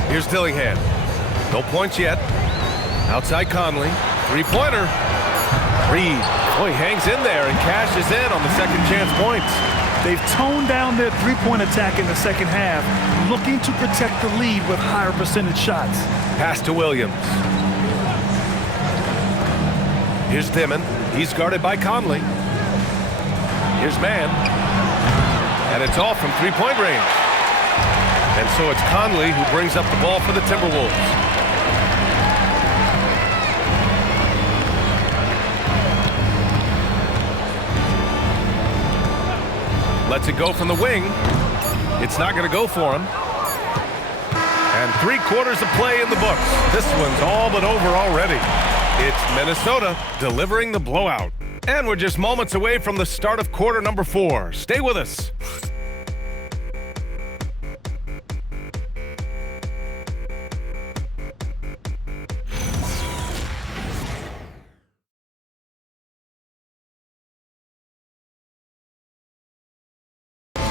Here's Dillingham. No points yet. Outside Conley. 3-pointer. Reid. Oh, he hangs in there and cashes in on the second chance points. They've toned down their three-point attack in the second half, looking to protect the lead with higher percentage shots. Pass to Williams. Here's Dimon. He's guarded by Conley. Here's Man. And it's off from 3-point range. And so it's Conley who brings up the ball for the Timberwolves. Lets it go from the wing. It's not going to go for him. And 3 quarters of play in the books. This one's all but over already. It's Minnesota delivering the blowout. And we're just moments away from the start of quarter number 4. Stay with us.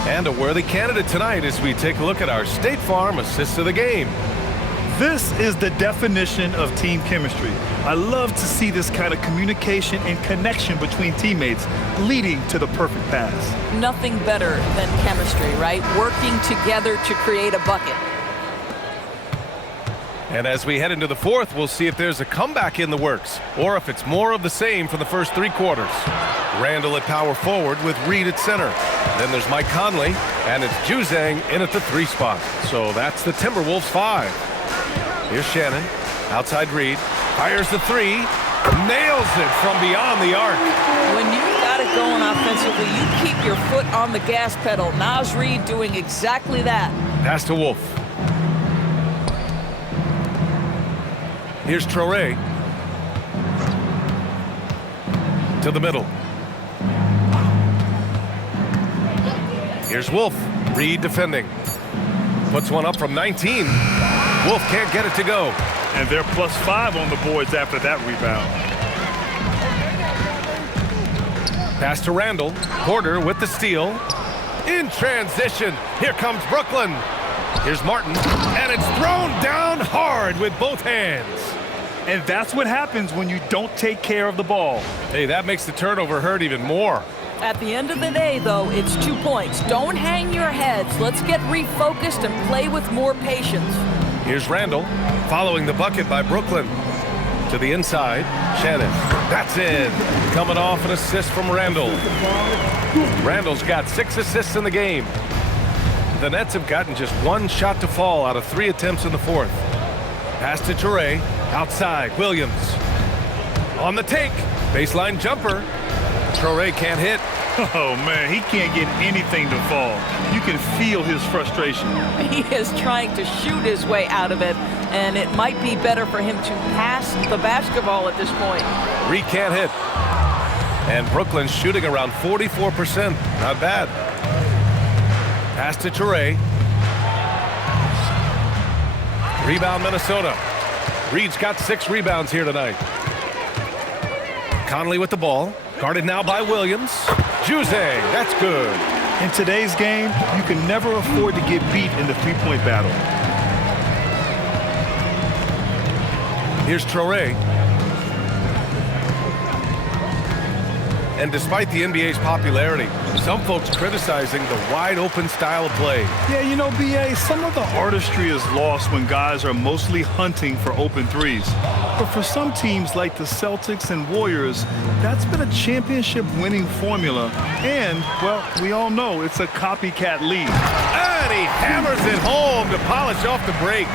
And a worthy candidate tonight as we take a look at our State Farm Assist of the Game. This is the definition of team chemistry. I love to see this kind of communication and connection between teammates leading to the perfect pass. Nothing better than chemistry, right? Working together to create a bucket. And as we head into the 4th, we'll see if there's a comeback in the works or if it's more of the same for the first 3 quarters. Randle at power forward with Reid at center. Then there's Mike Conley, and it's Juzang in at the 3 spot. So that's the Timberwolves 5. Here's Shannon, outside Reid, fires the 3, nails it from beyond the arc. When you got it going offensively, you keep your foot on the gas pedal. Naz Reid doing exactly that. Pass to Wolf. Here's Traoré. To the middle. Here's Wolf. Reid defending. Puts one up from 19. Wolf can't get it to go. And they're +5 on the boards after that rebound. Pass to Randle. Porter with the steal. In transition. Here comes Brooklyn. Here's Martin. And it's thrown down hard with both hands. And that's what happens when you don't take care of the ball. Hey, that makes the turnover hurt even more. At the end of the day, though, it's 2 points. Don't hang your heads. Let's get refocused and play with more patience. Here's Randle, following the bucket by Brooklyn. To the inside, Shannon. That's in. Coming off an assist from Randle. Randle's got 6 assists in the game. The Nets have gotten just 1 shot to fall out of 3 attempts in the 4th. Pass to Traoré, outside, Williams. On the take, baseline jumper. Traoré can't hit. Oh, man, he can't get anything to fall. You can feel his frustration. He is trying to shoot his way out of it, and it might be better for him to pass the basketball at this point. Reid can't hit. And Brooklyn's shooting around 44%. Not bad. Pass to Traoré. Rebound Minnesota. Reid's got 6 rebounds here tonight. Conley with the ball. Guarded now by Williams. Juzang, that's good. In today's game, you can never afford to get beat in the three-point battle. Here's Traoré. And despite the NBA's popularity, some folks criticizing the wide-open style of play. Yeah, you know, B.A., some of the artistry is lost when guys are mostly hunting for open threes. But for some teams like the Celtics and Warriors, that's been a championship-winning formula. And, well, we all know it's a copycat league. And he hammers it home to polish off the break.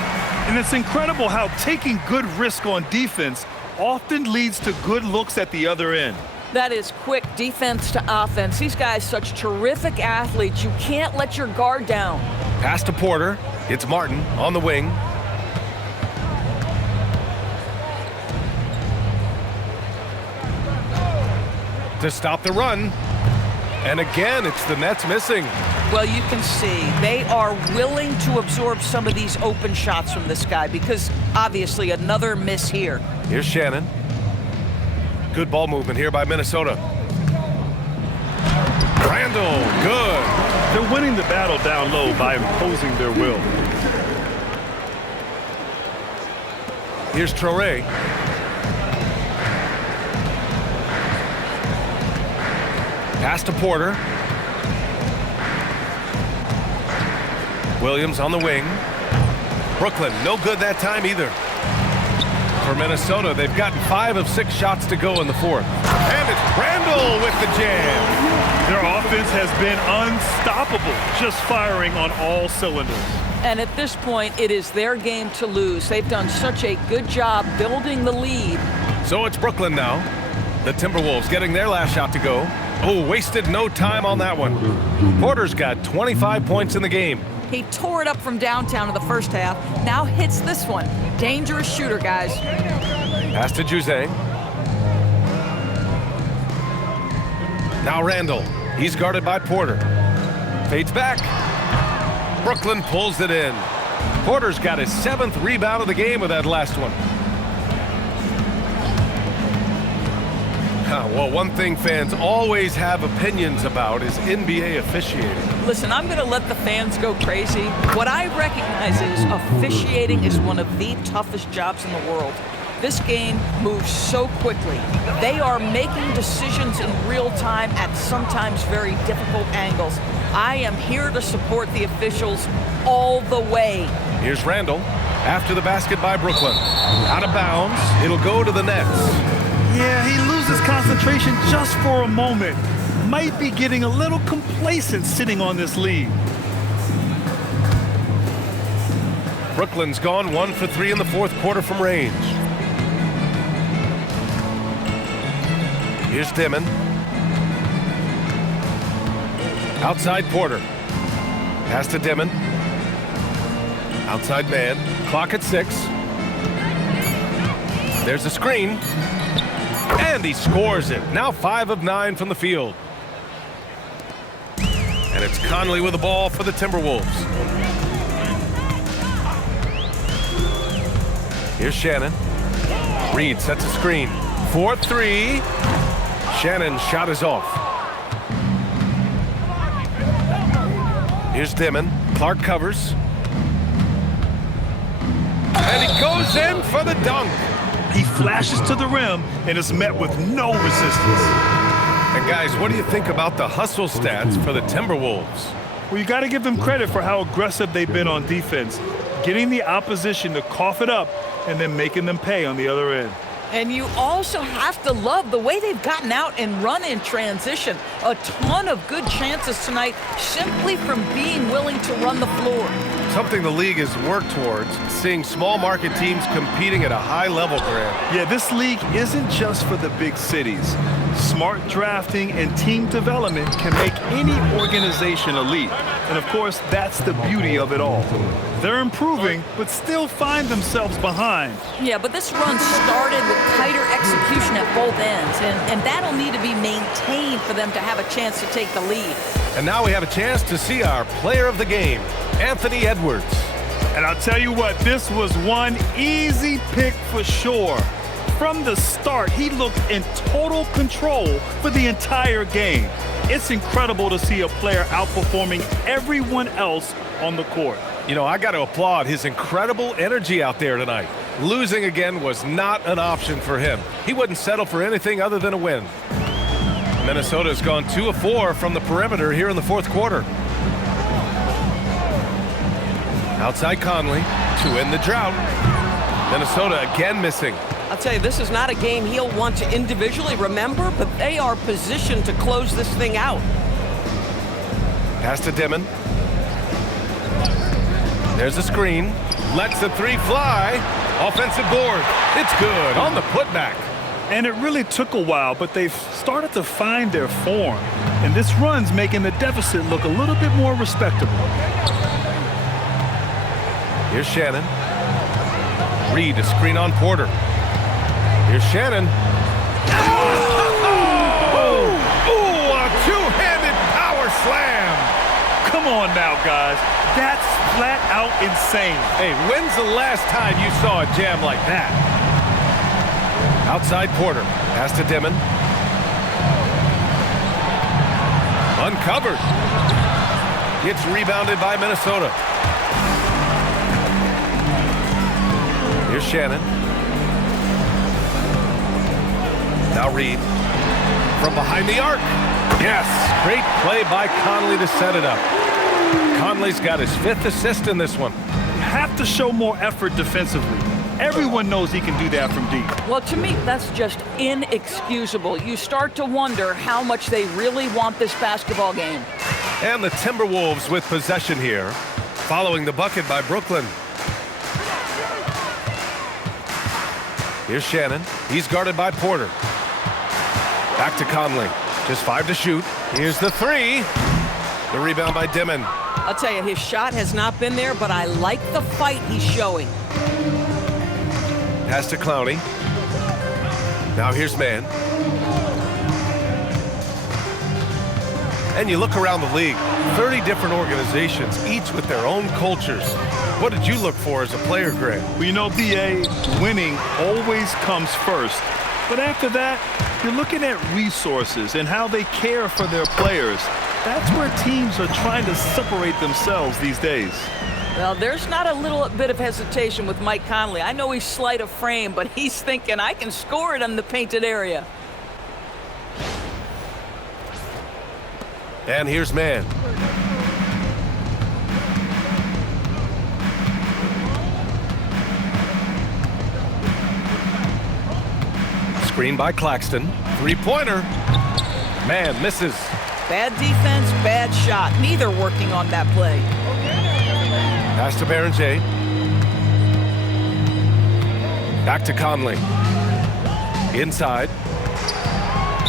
And it's incredible how taking good risk on defense often leads to good looks at the other end. That is quick defense to offense. These guys, such terrific athletes. You can't let your guard down. Pass to Porter. It's Martin on the wing. To stop the run. And again, it's the Nets missing. Well, you can see they are willing to absorb some of these open shots from this guy because obviously another miss here. Here's Shannon. Good ball movement here by Minnesota. Randle, good. They're winning the battle down low by imposing their will. Here's Traoré. Pass to Porter. Williams on the wing. Brooklyn, no good that time either. For Minnesota, they've gotten 5 of 6 shots to go in the fourth. And it's Randle with the jam. Their offense has been unstoppable, just firing on all cylinders. And at this point, it is their game to lose. They've done such a good job building the lead. So it's Brooklyn now. The Timberwolves getting their last shot to go. Oh, wasted no time on that one. Porter's got 25 points in the game. He tore it up from downtown in the first half. Now hits this one. Dangerous shooter, guys. Pass to Juzang. Now Randle. He's guarded by Porter. Fades back. Brooklyn pulls it in. Porter's got his 7th rebound of the game with that last one. Well, one thing fans always have opinions about is NBA officiating. Listen, I'm going to let the fans go crazy. What I recognize is officiating is one of the toughest jobs in the world. This game moves so quickly. They are making decisions in real time at sometimes very difficult angles. I am here to support the officials all the way. Here's Randle after the basket by Brooklyn. Out of bounds. It'll go to the Nets. Yeah, he loses concentration just for a moment. Might be getting a little complacent sitting on this lead. Brooklyn's gone 1 for 3 in the fourth quarter from range. Here's Dimon. Outside Porter. Pass to Dimon. Outside man. Clock at 6. There's a screen. And he scores it. Now 5 of 9 from the field. And it's Conley with the ball for the Timberwolves. Here's Shannon. Reid sets a screen. 4-3. Shannon's shot is off. Here's Dimon. Clark covers. And he goes in for the dunk. He flashes to the rim and is met with no resistance. And guys, what do you think about the hustle stats for the Timberwolves? Well, you got to give them credit for how aggressive they've been on defense, getting the opposition to cough it up and then making them pay on the other end. And you also have to love the way they've gotten out and run in transition. A ton of good chances tonight simply from being willing to run the floor. Something the league has worked towards, seeing small market teams competing at a high level, Grant. Yeah, this league isn't just for the big cities. Smart drafting and team development can make any organization elite. And of course, that's the beauty of it all. They're improving, but still find themselves behind. Yeah, but this run started with tighter execution at both ends, and that'll need to be maintained for them to have a chance to take the lead. And now we have a chance to see our player of the game, Anthony Edwards. And I'll tell you what, this was one easy pick for sure. From the start, he looked in total control for the entire game. It's incredible to see a player outperforming everyone else on the court. You know, I got to applaud his incredible energy out there tonight. Losing again was not an option for him. He wouldn't settle for anything other than a win. Minnesota's gone 2 of 4 from the perimeter here in the fourth quarter. Outside Conley to end the drought. Minnesota again missing. I'll tell you, this is not a game he'll want to individually remember, but they are positioned to close this thing out. Pass to Dimon. There's a screen. Lets the three fly. Offensive board. It's good on the putback. And it really took a while, but they've started to find their form. And this run's making the deficit look a little bit more respectable. Here's Shannon. Reid to screen on Porter. Here's Shannon. Oh, a two-handed power slam. Come on now, guys. That's flat out insane. Hey, when's the last time you saw a jam like that? Outside Porter. Pass to Dimon. Uncovered. Gets rebounded by Minnesota. Here's Shannon. Now Reid. From behind the arc. Yes, great play by Conley to set it up. Conley's got his 5th assist in this one. You have to show more effort defensively. Everyone knows he can do that from deep. Well, to me, that's just inexcusable. You start to wonder how much they really want this basketball game. And the Timberwolves with possession here, following the bucket by Brooklyn. Here's Shannon. He's guarded by Porter. Back to Conley. Just 5 to shoot. Here's the 3. The rebound by Dimon. I'll tell you, his shot has not been there, but I like the fight he's showing. Pass to Clowney. Now here's Mann. And you look around the league, 30 different organizations, each with their own cultures. What did you look for as a player, Greg? Well, you know, BA, winning always comes first. But after that, you're looking at resources and how they care for their players. That's where teams are trying to separate themselves these days. Well, there's not a little bit of hesitation with Mike Conley. I know he's slight of frame, but he's thinking, I can score it in the painted area. And here's Mann. Screen by Claxton. Three-pointer. Mann misses. Bad defense, bad shot. Neither working on that play. Pass to Berenger. Back to Conley. Inside.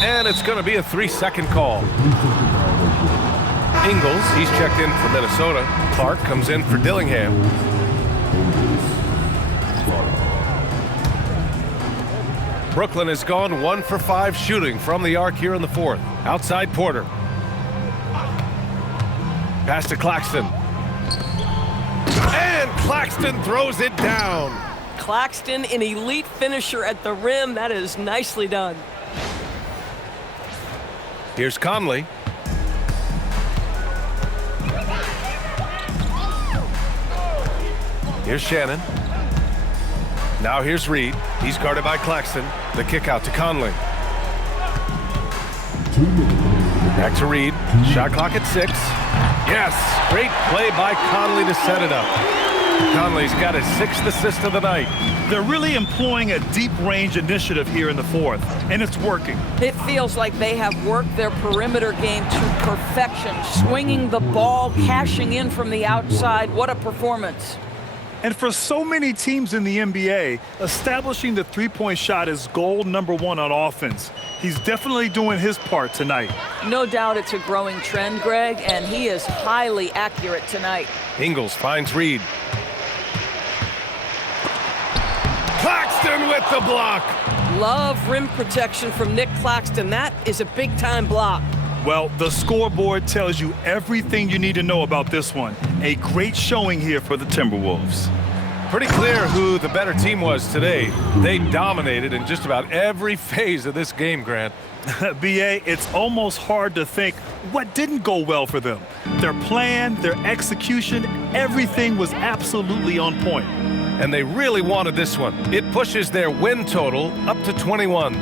And it's going to be a 3-second call. Ingles, he's checked in for Minnesota. Clark comes in for Dillingham. Brooklyn has gone 1 for 5 shooting from the arc here in the fourth. Outside Porter. Pass to Claxton. And Claxton throws it down. Claxton, an elite finisher at the rim. That is nicely done. Here's Conley. Here's Shannon. Now here's Reid. He's guarded by Claxton. The kick out to Conley. Back to Reid. Shot clock at 6. Yes, great play by Conley to set it up. Conley's got his 6th assist of the night. They're really employing a deep range initiative here in the fourth, and it's working. It feels like they have worked their perimeter game to perfection, swinging the ball, cashing in from the outside. What a performance. And for so many teams in the NBA, establishing the three-point shot is goal number 1 on offense. He's definitely doing his part tonight. No doubt it's a growing trend, Greg, and he is highly accurate tonight. Ingles finds Reid. Claxton with the block. Love rim protection from Nic Claxton. That is a big-time block. Well, the scoreboard tells you everything you need to know about this one. A great showing here for the Timberwolves. Pretty clear who the better team was today. They dominated in just about every phase of this game, Grant. B.A., it's almost hard to think what didn't go well for them. Their plan, their execution, everything was absolutely on point. And they really wanted this one. It pushes their win total up to 21.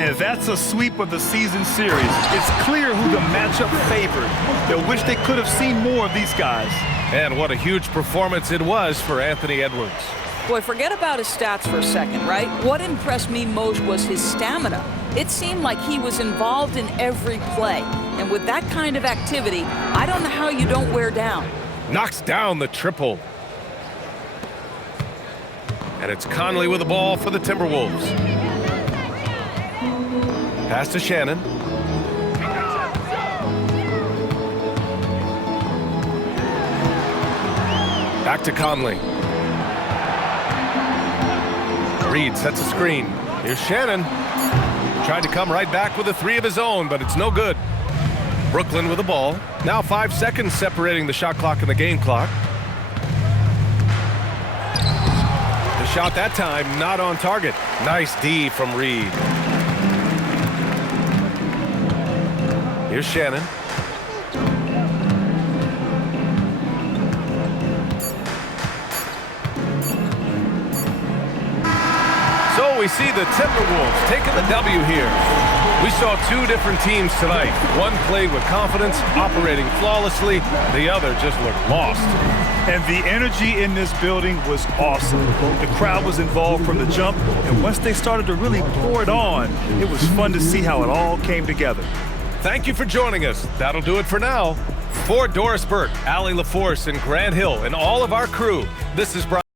And that's a sweep of the season series. It's clear who the matchup favored. They wish they could have seen more of these guys. And what a huge performance it was for Anthony Edwards. Boy, forget about his stats for a second, right? What impressed me most was his stamina. It seemed like he was involved in every play. And with that kind of activity, I don't know how you don't wear down. Knocks down the triple. And it's Conley with the ball for the Timberwolves. Pass to Shannon. Back to Conley. Reid sets a screen. Here's Shannon. Tried to come right back with a three of his own, but it's no good. Brooklyn with the ball. Now 5 seconds separating the shot clock and the game clock. The shot that time not on target. Nice D from Reid. Here's Shannon. So we see the Timberwolves taking the W here. We saw two different teams tonight. One played with confidence, operating flawlessly. The other just looked lost. And the energy in this building was awesome. The crowd was involved from the jump, and once they started to really pour it on, it was fun to see how it all came together. Thank you for joining us. That'll do it for now. For Doris Burke, Allie LaForce, and Grant Hill, and all of our crew, this is Brian.